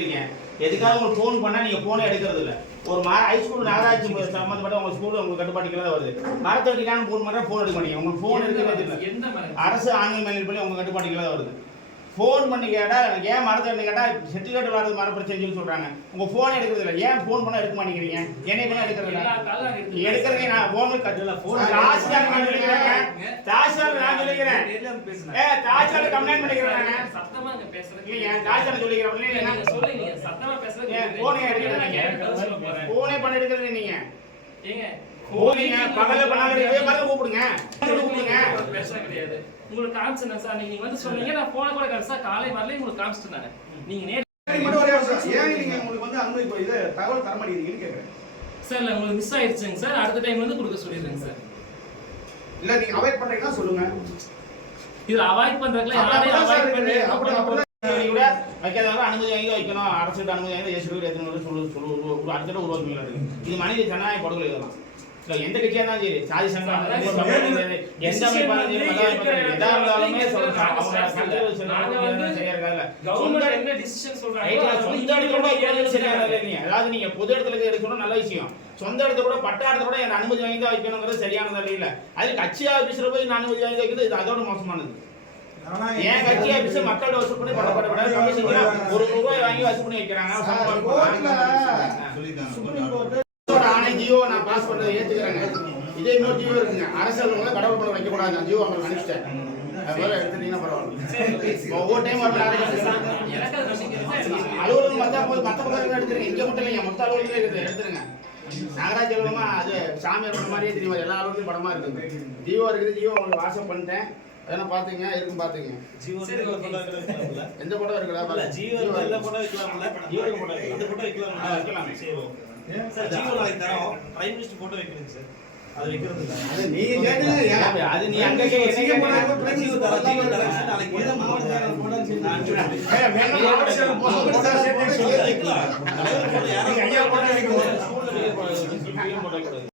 எதுக்காக உங்களுக்கு ஃபோன் பண்ணா நீங்க போனே எடுக்கிறது இல்ல. ஒரு ஹைஸ்கூல் நகராட்சி சம்பந்தப்பட்ட உங்க ஸ்கூல் உங்களுக்கு கட்டுப்பாட்டுக்குள்ள வருது. மரத்தை வெட்டிக்கான ஃபோன் பண்றா ஃபோன் எடுக்க மாட்டீங்க. உங்களுக்கு ஃபோன் எடுக்கவே இல்லை. அரசு ஆன்லைன் மெயில் பண்ணி உங்க கட்டுப்பாட்டுக்குள்ள வருது. ஃபோன் பண்ணி கேட்டா ஏன் மரத்தை வெட்டி கேட்டா செட்டில்மெண்ட் வராது மர பிரச்சனைன்னு சொல்றாங்க. உங்க ஃபோன் எடுக்கிறது இல்லை. ஏன் ஃபோன் பண்ணா எடுக்க மாட்டேங்கிறீங்க? என்னை பண்ணா எடுக்கிறது இல்லை. எடுக்கிறதே நான் ஃபோன் கட்டல. ஃபோன் தாசியார் நான் சொல்லிக்கிறேன். தாசியார் நான் சொல்லிக்கிறேன். தாசியார் கம்ப்ளைண்ட் பண்ணிக்கிறேன். சத்தமா பேசுறீங்க. இல்லையா தாசியார் சொல்லிக்கிறேன். நீங்க சொல்லுங்க. சத்தமா பேசுறீங்க. ஃபோனே எடுக்கிறீங்க. ஃபோனே பண்ண எடுக்கிறீங்க நீங்க. ஏங்க போவீங்க பகல பண்ணாதே மாதிரி கூப்பிடுங்க. பேச கிடையாது. உங்களுக்கு காமிச்சேன் சார். நீங்க வந்து சொன்னீங்க நான் போன கூட கரெக்ட்டா காலை வரல உங்களுக்கு காமிச்சிட்டேன் நான். நீங்க மட்டும் ஒரே ஏன் நீங்க உங்களுக்கு வந்து அனுமதி இது தகவல் தர மாட்டீங்கன்னு கேக்குறேன். சார் இல்ல உங்களுக்கு மிஸ் ஆயிருச்சுங்க சார். அடுத்த டைம் வந்து கொடுக்க சொல்லிடுறேன் சார். இல்ல நீங்க அவாய்ட் பண்றீங்கன்னா சொல்லுங்க. இது அவாய்ட் பண்றதுல யாரையும் அவாய்ட் பண்ணி அப்படி கூட வைக்காதவங்க அனுமதி வாங்கி வைக்கணும். அரசு அனுமதி வாங்கி எஸ்பி எத்தனை சொல்லு ஒரு அடுத்த உருவாக்குவீங்களா இருக்கு. இது மனித ஜனநாயக படுகொலை இதெல்லாம். எந்த கட்சியா இருந்தாலும் சரி சாதி சங்கம் எந்த அமைப்பாலும் எதா இருந்தாலுமே அதாவது நீங்க பொது இடத்துல எடுக்கணும் நல்ல விஷயம். சொந்த இடத்த கூட பட்ட இடத்த கூட என் அனுமதி வாங்கி தான் வைக்கணுங்கிறது சரியானது இல்ல. அது கட்சி ஆபீஸ்ல போய் நான் அனுமதி வாங்கி வைக்கிறது இது அதோட மோசமானது. ஏன் கட்சி ஆபீஸ் மக்கள்கிட்ட வசூல் பண்ணி படப்பட ஒரு ரூபாய் வாங்கி வசூல் பண்ணி வைக்கிறாங்க. ஆணை ஜியோ நான் பாஸ் பண்றதை ஏத்துக்கிறேங்க. இதே இன்னொரு ஜியோ இருக்குங்க. அரசாங்கம் கடவுள் படம் வைக்க கூடாது. ஜியோ அவங்க அனுப்பிச்சிட்டேன். அதனால எடுத்துட்டீங்கன்னா பரவாயில்ல. ஒவ்வொரு டைம் அலுவலகம் மத்த பக்கம் எடுத்துருங்க. இங்க மட்டும் இல்லைங்க மொத்த அலுவலகம் இருக்குது எடுத்துருங்க. நகராட்சி அலுவலகமா அது சாமியார் மாதிரியே தெரியும். எல்லா அலுவலகத்தையும் படமா இருக்குது. ஜியோ இருக்குது. ஜியோ உங்களுக்கு வாட்ஸ்அப் பண்ணிட்டேன். அதெல்லாம் பாத்துங்க இருக்கும் பாத்துங்க. எந்த படம் இருக்குதா? ஜியோ எல்லா படம் வைக்கலாம்ல. ஜியோ படம் இந்த படம் வைக்கலாம். சார் ஜியோ லைன் தரோம். பிரைம் மினிஸ்டர் போட்டோ வைக்கிறீங்க சார். அது வைக்கிறது இல்ல. அது நீங்க கேட்டீங்க. அது நீ அங்க கேக்க போனா பிரைம் மினிஸ்டர் தரலாம். நாளைக்கு இத மாவட்டக்காரர் போடா நான் சொல்றேன். மேல மாவட்டக்காரர் போட்டோ சேர்த்து வைக்கலாம். யாரோ ஐயா போட்டோ வைக்கணும். ஸ்கூல்ல போட்டோ